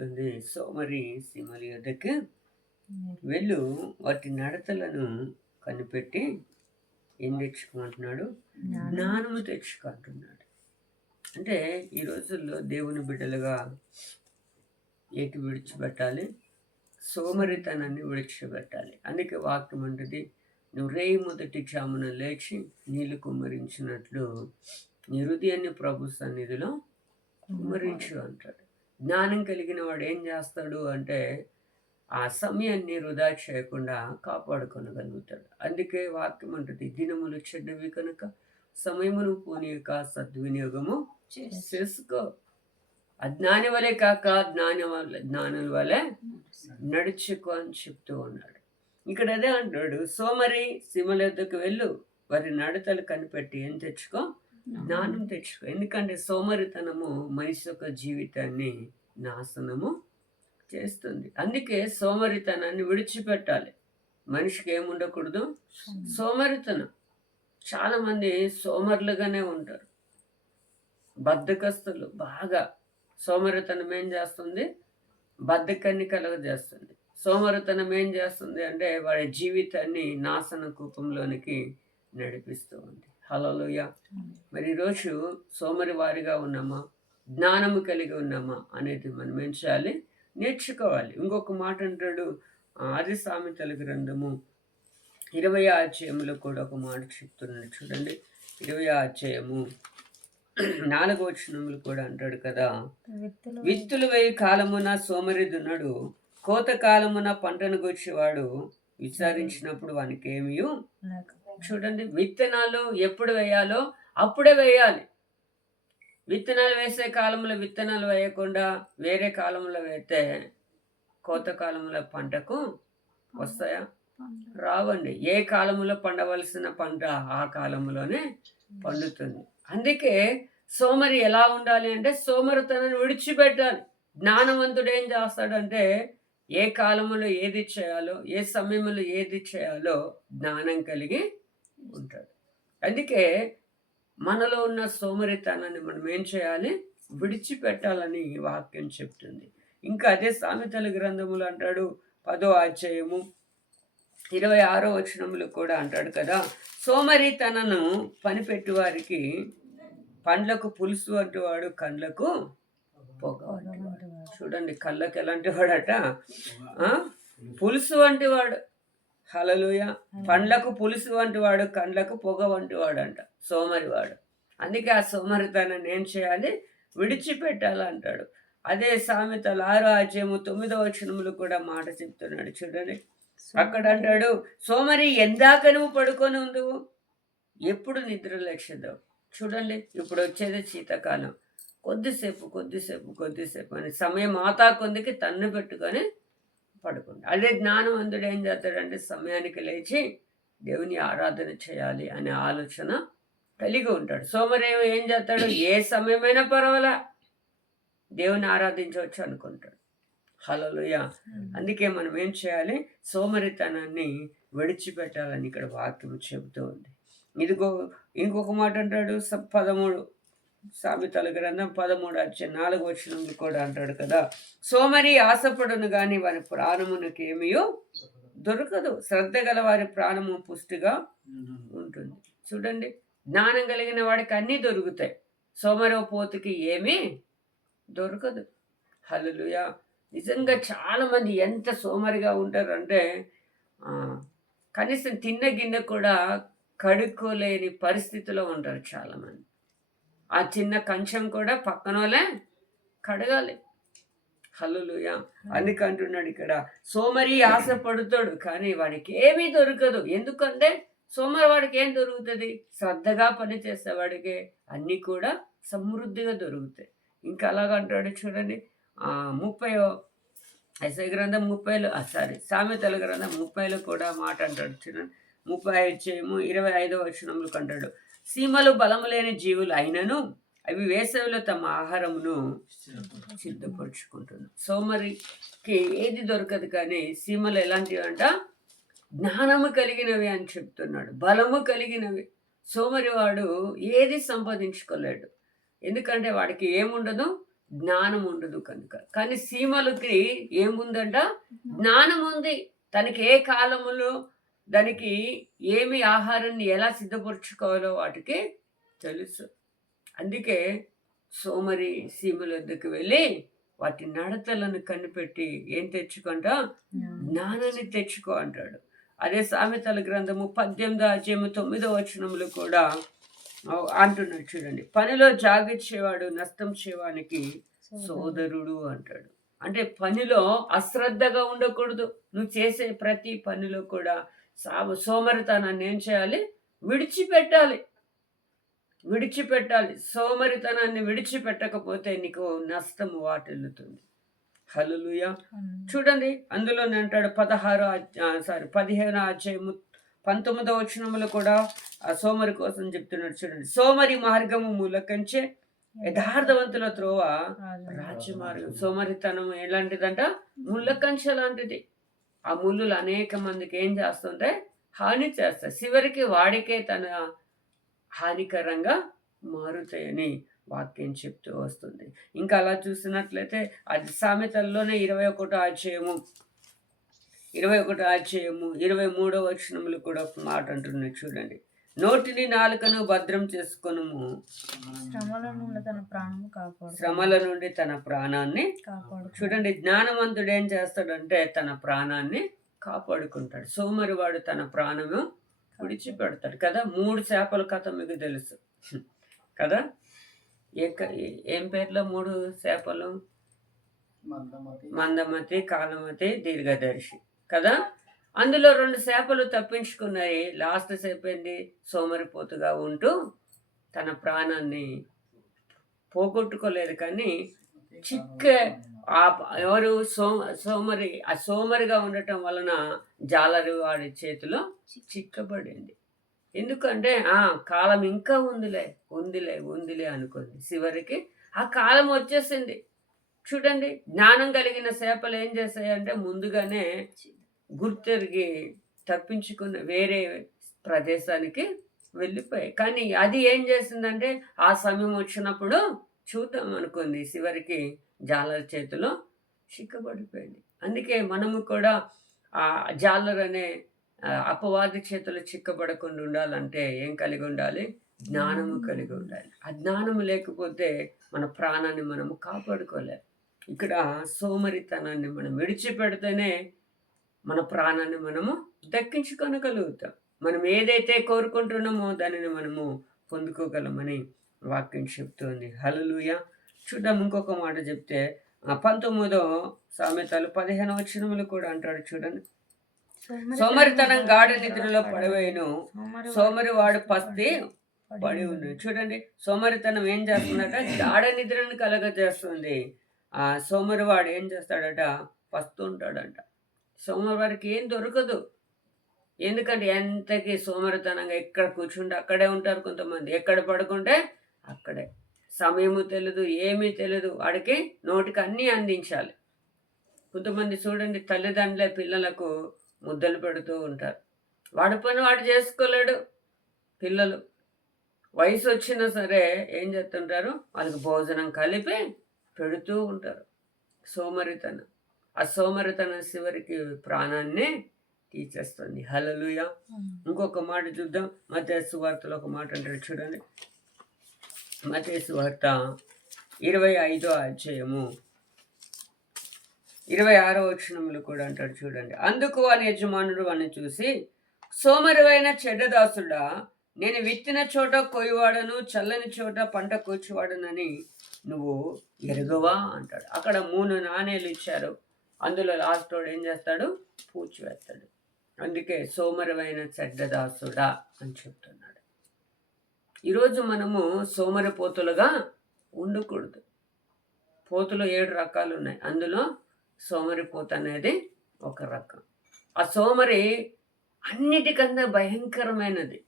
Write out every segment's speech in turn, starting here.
చెప్తుంది సోమరి సీమల యొద్దకు వెళ్ళు. వాటి నడతలను కనిపెట్టి ఏం తెచ్చుకోమంటున్నాడు? జ్ఞానము. తెచ్చుకుంటున్నాడు అంటే ఈ రోజుల్లో దేవుని బిడ్డలుగా ఏటి విడిచిపెట్టాలి? సోమరితనాన్ని విడిచిపెట్టాలి. అందుకే వాక్యం అంటది నువ్వు రేయి మొదటి క్షామున లేచి నీళ్ళు కుమ్మరించినట్లు నీ హృదయాన్ని ప్రభు సన్నిధిలో కుమ్మరించు. అంటాడు. జ్ఞానం కలిగిన వాడు ఏం చేస్తాడు అంటే ఆ సమయాన్ని వృధా చేయకుండా కాపాడుకొనగలుగుతాడు. అందుకే వాక్యం అంటుంది దినములు చెడ్డవి కనుక సమయమును పోనీయక సద్వినియోగము చేసుకో. అజ్ఞాని వలె కాక జ్ఞాని జ్ఞానం వలె నడుచుకో అని చెప్తూ ఉన్నాడు. ఇక్కడ అదే అంటాడు సోమరి సిమల యొద్దకు వెళ్ళు వారి నడతలు కనిపెట్టి ఏం తెచ్చుకో? జ్ఞానం తెచ్చుకో. ఎందుకంటే సోమరితనము మనిషి యొక్క జీవితాన్ని నాశనము చేస్తుంది. అందుకే సోమరితనాన్ని విడిచిపెట్టాలి. మనిషికి ఏముండకూడదు సోమరితనం. చాలామంది సోమరులుగానే ఉంటారు. బద్ధకస్తులు బాగా. సోమరితనం ఏం చేస్తుంది? బద్ధకాన్ని కలుగజేస్తుంది. సోమరితనం ఏం చేస్తుంది అంటే వాడి జీవితాన్ని నాశన కూపంలోనికి నడిపిస్తూ ఉంది. హలోయ మరి ఈరోజు సోమరి వారిగా ఉన్నామా? జ్ఞానము కలిగి ఉన్నామా? అనేది మనం ఏం చేయాలి? నేర్చుకోవాలి. ఇంకొక మాట అంటాడు ఆది సామెతల గ్రంథము ఇరవై అధ్యాయంలో కూడా ఒక మాట చెప్తున్నాడు. చూడండి. ఇరవై అధ్యాయము నాలుగో వచనములు కూడా అంటాడు కదా. విత్తులు వేయి కాలమున సోమరిదున్నాడు కోత కాలమున పంటను గొచ్చేవాడు విచారించినప్పుడు వానికి ఏమీ చూడండి విత్తనాలు ఎప్పుడు వేయాలో అప్పుడే వేయాలి. విత్తనాలు వేసే కాలంలో విత్తనాలు వేయకుండా వేరే కాలంలో వేస్తే కోత కాలంలో పంటకు వస్తాయా? రావండి. ఏ కాలంలో పండవలసిన పంట ఆ కాలంలోనే పండుతుంది. అందుకే సోమరి ఎలా ఉండాలి అంటే సోమరితనాన్ని విడిచిపెట్టాలి. జ్ఞానవంతుడు ఏం చేస్తాడంటే ఏ కాలంలో ఏది చేయాలో ఏ సమయంలో ఏది చేయాలో జ్ఞానం కలిగి ఉంటాడు. అందుకే మనలో ఉన్న సోమరితనాన్ని మనం ఏం చేయాలి? విడిచిపెట్టాలని ఈ వాక్యం చెప్తుంది. ఇంకా అదే సామెతల గ్రంథములు అంటాడు పదో అధ్యాయము ఇరవై ఆరో వచనములు కూడా అంటాడు కదా. సోమరితనను పనిపెట్టు వారికి పండ్లకు పులుసు అంటువాడు కండ్లకు పొగ చూడండి కళ్ళకి ఎలాంటి వాడట? ఆ? పులుసు వంటి వాడు హలలుయ పండ్లకు పులుసు వంటి వాడు కండ్లకు పొగ వంటి వాడు అంట సోమరివాడు. అందుకే ఆ సోమరితనాన్ని ఏం చేయాలి? విడిచిపెట్టాలి అంటాడు అదే సామెతలు ఆరో అధ్యాయము తొమ్మిదో వచనములు కూడా మాట చెప్తున్నాడు చూడండి. అక్కడ అంటాడు సోమరి ఎందాక నువ్వు పడుకొని ఉందువు ఎప్పుడు నిద్ర లక్ష్యదో చూడండి ఇప్పుడు వచ్చేది శీతాకాలం. కొద్దిసేపు కొద్దిసేపు కొద్దిసేపు అని సమయం ఆతా కొందికి తన్ను పెట్టుకొని పడుకుంటా. అదే జ్ఞానవంతుడు ఏం చేస్తాడంటే సమయానికి లేచి దేవుని ఆరాధన చేయాలి అనే ఆలోచన కలిగి ఉంటాడు. సోమరేమో ఏం చేస్తాడు? ఏ సమయమైనా పర్వాలా. దేవుని ఆరాధించవచ్చు అనుకుంటాడు. హలోయ అందుకే మనం ఏం చేయాలి? సోమరితనాన్ని విడిచిపెట్టాలని ఇక్కడ వాక్యం చెబుతూ ఉంది. ఇదిగో ఇంకొక మాట అంటాడు స- పదమూడు. సామెతల గ్రంథం పదమూడు వచ్చే నాలుగు వచ్చినప్పుడు కూడా అంటాడు కదా. సోమరి ఆశపడును కానీ వారి ప్రాణమునకు ఏమియో దొరకదు. శ్రద్ధ గల వారి ప్రాణము పుష్టిగా ఉంటుంది. చూడండి జ్ఞానం కలిగిన వాడికి అన్నీ దొరుకుతాయి. సోమరో పోతుకి ఏమీ దొరకదు. హలలుయా నిజంగా చాలామంది ఎంత సోమరిగా ఉంటారంటే కనీసం తిన్న గిన్నె కూడా కడుక్కోలేని పరిస్థితిలో ఉంటారు చాలామంది. ఆ చిన్న కంచం కూడా పక్కన వాళ్ళే కడగాలి హల్లుయా అందుకంటున్నాడు ఇక్కడ సోమరి ఆశపడుతాడు కానీ వాడికి ఏమీ దొరకదు. ఎందుకంటే సోమరి వాడికి ఏం దొరుకుతుంది? శ్రద్ధగా పని చేసేవాడికి అన్నీ కూడా సమృద్ధిగా దొరుకుతాయి. ఇంకా అలాగంటాడు చూడండి ఆ, ముప్పై ఎస్ఐ గ్రంథం ముప్పైలో సారీ సామెతల గ్రంథం ముప్పైలో కూడా మాట అంటాడు చూడండి. ముప్పై ఐదు చేయము ఇరవై ఐదో వచనములు కంటాడు. సీమలు బలము లేని జీవులు అయినను అవి వేసవిలో తమ ఆహారమును సిద్ధపరుచుకుంటుంది సోమరికి ఏది దొరకదు కానీ సీమలు ఎలాంటివి అంట జ్ఞానము కలిగినవి అని చెప్తున్నాడు. బలము కలిగినవి. సోమరి వాడు ఏది సంపాదించుకోలేడు. ఎందుకంటే వాడికి ఏముండదు? జ్ఞానం ఉండదు కనుక. కానీ సీమలకి ఏముందంట? జ్ఞానం ఉంది తనకి ఏ కాలములో దానికి ఏమి ఆహారాన్ని ఎలా సిద్ధపరచుకోవాలో వాటికి తెలుసు. అందుకే సోమరి సీమల వద్దకు వెళ్ళి వాటి నడతలను కనిపెట్టి ఏం తెచ్చుకుంటా? జ్ఞానాన్ని తెచ్చుకో. అంటాడు. అదే సామెతల గ్రంథము పద్దెనిమిదో అధ్యాయము తొమ్మిదో వచనములు కూడా అంటున్నాడు చూడండి. పనిలో జాగిచ్చేవాడు నష్టం చేవానికి సోదరుడు అంటాడు. అంటే పనిలో అశ్రద్ధగా ఉండకూడదు. నువ్వు చేసే ప్రతి పనిలో కూడా సా- సోమరితనాన్ని ఏం చేయాలి? విడిచిపెట్టాలి. విడిచిపెట్టాలి. సోమరితనాన్ని విడిచిపెట్టకపోతే నీకు నష్టం వాటిల్లుతుంది. హలులుయ చూడండి అందులోనే అంటాడు పదహారు సారీ పదిహేను అధ్యాయము పంతొమ్మిదో వచనములు కూడా ఆ సోమరి కోసం చెప్తున్నాడు చూడండి. సోమరి మార్గము మూలకంచే యథార్థవంతుల త్రోవ రాజ్యమార్గం సోమరితనం ఎలాంటిదంట? ముళ్ళ కంచె లాంటిది. ఆ ముళ్ళులు అనేక మందికి ఏం చేస్తుంటే హాని చేస్తాయి. చివరికి వాడికే తన హానికరంగా మారుతాయని వాక్యం చెప్తూ వస్తుంది. ఇంకా అలా చూసినట్లయితే అది సామెతల్లోనే ఇరవై ఒకటో అధ్యాయము ఇరవై ఒకటో అధ్యాయము ఇరవై మూడో వచనములు కూడా ఒక మాట అంటున్నాయి. చూడండి. నోటిని నాలుకను భద్రం చేసుకొనుము. శ్రమల నుండి తన కాపాడు. శ్రమల నుండి తన ప్రాణాన్ని కాపాడు చూడండి జ్ఞానవంతుడు ఏం చేస్తాడంటే తన ప్రాణాన్ని కాపాడుకుంటాడు. సోమరివాడు తన ప్రాణము విడిచిపెడతాడు కదా? మూడు చేపల కథ మీకు తెలుసు. కదా? ఏం పేర్లో మూడు చేపలు? మందమతి కాలమతి దీర్ఘదర్శి. కదా? అందులో రెండు చేపలు తప్పించుకున్నాయి. లాస్ట్ సేపైంది సోమరిపోతుగా ఉంటూ తన ప్రాణాన్ని పోగొట్టుకోలేదు కానీ చిక్క ఆ ఎవరు? సో సోమరి ఆ సోమరిగా ఉండటం వలన జాలరి వాడి చేతిలో చిక్కబడింది. ఎందుకంటే ఆ కాలం ఇంకా ఉందిలే ఉందిలే ఉందిలే అనుకుంది చివరికి ఆ కాలం వచ్చేసింది. చూడండి జ్ఞానం కలిగిన చేపలు ఏం చేస్తాయంటే ముందుగానే గుర్తెరిగి తప్పించుకున్న వేరే ప్రదేశానికి వెళ్ళిపోయాయి. కానీ అది ఏం చేసిందంటే ఆ సమయం వచ్చినప్పుడు చూద్దాం అనుకుంది. చివరికి జాలర్ చేతిలో చిక్కబడిపోయింది. అందుకే మనము కూడా ఆ జాలర్ అనే అపవాది చేతులు చిక్కబడకుండా ఉండాలంటే ఏం కలిగి ఉండాలి? జ్ఞానము కలిగి ఉండాలి. ఆ జ్ఞానము లేకపోతే మన ప్రాణాన్ని మనము కాపాడుకోలేము ఇక్కడ సోమరితనాన్ని మనం విడిచిపెడితేనే మన ప్రాణాన్ని మనము దక్కించుకొనగలుగుతాం. మనం ఏదైతే కోరుకుంటున్నామో దానిని మనము పొందుకోగలమని వాక్యం చెప్తుంది. హలలుయ చూద్దాం ఇంకొక మాట చెప్తే పంతొమ్మిదో సామెతలు పదిహేను వచనములు కూడా అంటాడు చూడండి. సోమరితనం గాఢ నిద్రలో పడవేయను. సోమరి వాడు పస్తి పడి ఉంది చూడండి సోమరితనం ఏం చేస్తుందట? గాఢ నిద్రను కలగజేస్తుంది. ఆ సోమరివాడు ఏం చేస్తాడట? పస్తు ఉంటాడంట సోమవారికి ఏం దొరకదు. ఎందుకంటే ఎంతకి సోమరితనంగా ఎక్కడ కూర్చుంటే అక్కడే ఉంటారు కొంతమంది. ఎక్కడ పడుకుంటే అక్కడే. సమయము తెలియదు ఏమీ తెలియదు వాడికి నోటికి అన్నీ అందించాలి. కొంతమంది చూడండి తల్లిదండ్రులే పిల్లలకు ముద్దలు పెడుతూ ఉంటారు. వాడి పని వాడు చేసుకోలేడు పిల్లలు. వయసు వచ్చినా సరే ఏం చేస్తుంటారు? వాళ్ళకి భోజనం కలిపి పెడుతూ ఉంటారు. సోమరితనం. ఆ సోమరితనం చివరికి ప్రాణాన్ని తీసేస్తుంది. హలలుయ ఇంకొక మాట చూద్దాం. మతేసు వార్తలో ఒక మాట అంటాడు చూడండి. మతేసు వార్త ఇరవై ఐదో అధ్యాయము. ఇరవై ఆరో వచనములు కూడా అంటాడు చూడండి. అందుకు వాని యజమానుడు వాడిని చూసి సోమరివైన చెడ్డదాసుడా నేను విత్తిన చోట కొయ్యవాడను చల్లని చోట పంట కూర్చువాడనని నువ్వు ఎరుగవా? అంటాడు. అక్కడ మూడు నాణేలు ఇచ్చారు. అందులో లాస్ట్ వాడు ఏం చేస్తాడు? పూడ్చివేస్తాడు అందుకే సోమరమైన చెడ్డదాసుడా అని చెప్తున్నాడు. ఈరోజు మనము సోమరిపోతులుగా ఉండకూడదు. పోతులు ఏడు రకాలు ఉన్నాయి. అందులో సోమరిపోత అనేది ఒక రకం. ఆ సోమరి అన్నిటికన్నా భయంకరమైనది.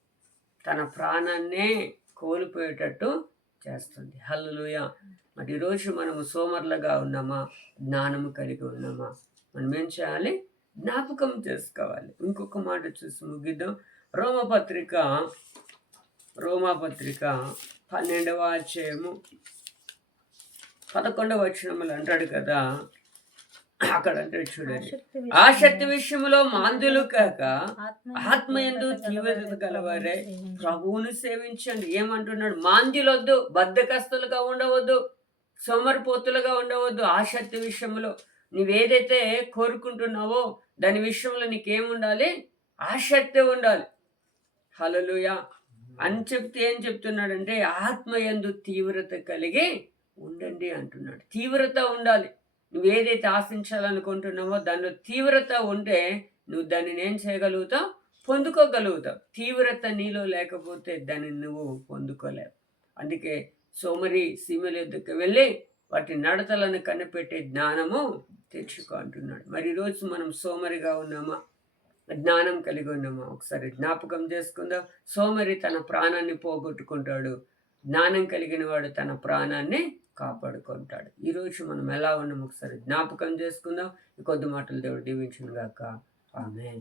తన ప్రాణాన్నే కోల్పోయేటట్టు చేస్తుంది. హల్లుయ మరి ఈరోజు మనము సోమరులుగా ఉన్నామా? జ్ఞానము కలిగి ఉన్నామా? మనం ఏం చేయాలి? జ్ఞాపకం చేసుకోవాలి. ఇంకొక మాట చూసి ముగిద్దాం. రోమపత్రిక రోమాపత్రిక పన్నెండవ అధ్యాయము పదకొండవ వచనములు అంటాడు కదా. అక్కడ అంటాడు చూడండి. ఆసక్తి విషయంలో మాందులు కాక ఆత్మ ఆత్మయందు తీవ్రత గలవారే. ప్రభువును సేవించండి. ఏమంటున్నాడు? మాంద్యులొద్దు బద్దకస్తులుగా ఉండవద్దు. సోమరిపోతులుగా ఉండవద్దు. ఆసక్తి విషయంలో నువ్వేదైతే కోరుకుంటున్నావో దాని విషయంలో నీకేముండాలి? ఆసక్తి ఉండాలి. హలలుయా అని చెప్తే ఏం చెప్తున్నాడంటే ఆత్మయందు తీవ్రత కలిగి ఉండండి అంటున్నాడు. తీవ్రత ఉండాలి. నువ్వేదైతే ఆశించాలనుకుంటున్నావో దానిలో తీవ్రత ఉంటే నువ్వు దానిని ఏం చేయగలుగుతావు? పొందుకోగలుగుతావు. తీవ్రత నీలో లేకపోతే దాన్ని నువ్వు పొందుకోలేవు. అందుకే సోమరి సీమల యొద్దకు వెళ్ళి వాటి నడతలను కనిపెట్టే జ్ఞానము తెచ్చుకో అంటున్నాడు. మరి ఈరోజు మనం సోమరిగా ఉన్నామా? జ్ఞానం కలిగి ఉన్నామా? ఒకసారి జ్ఞాపకం చేసుకుందాం. సోమరి తన ప్రాణాన్ని పోగొట్టుకుంటాడు. జ్ఞానం కలిగిన వాడు తన ప్రాణాన్ని కాపాడుకుంటాడు. ఈరోజు మనం ఎలా ఉన్నాం? ఒకసారి జ్ఞాపకం చేసుకుందాం. ఈ కొద్ది మాటలు దేవుడు దీవించిన గాక ఆమె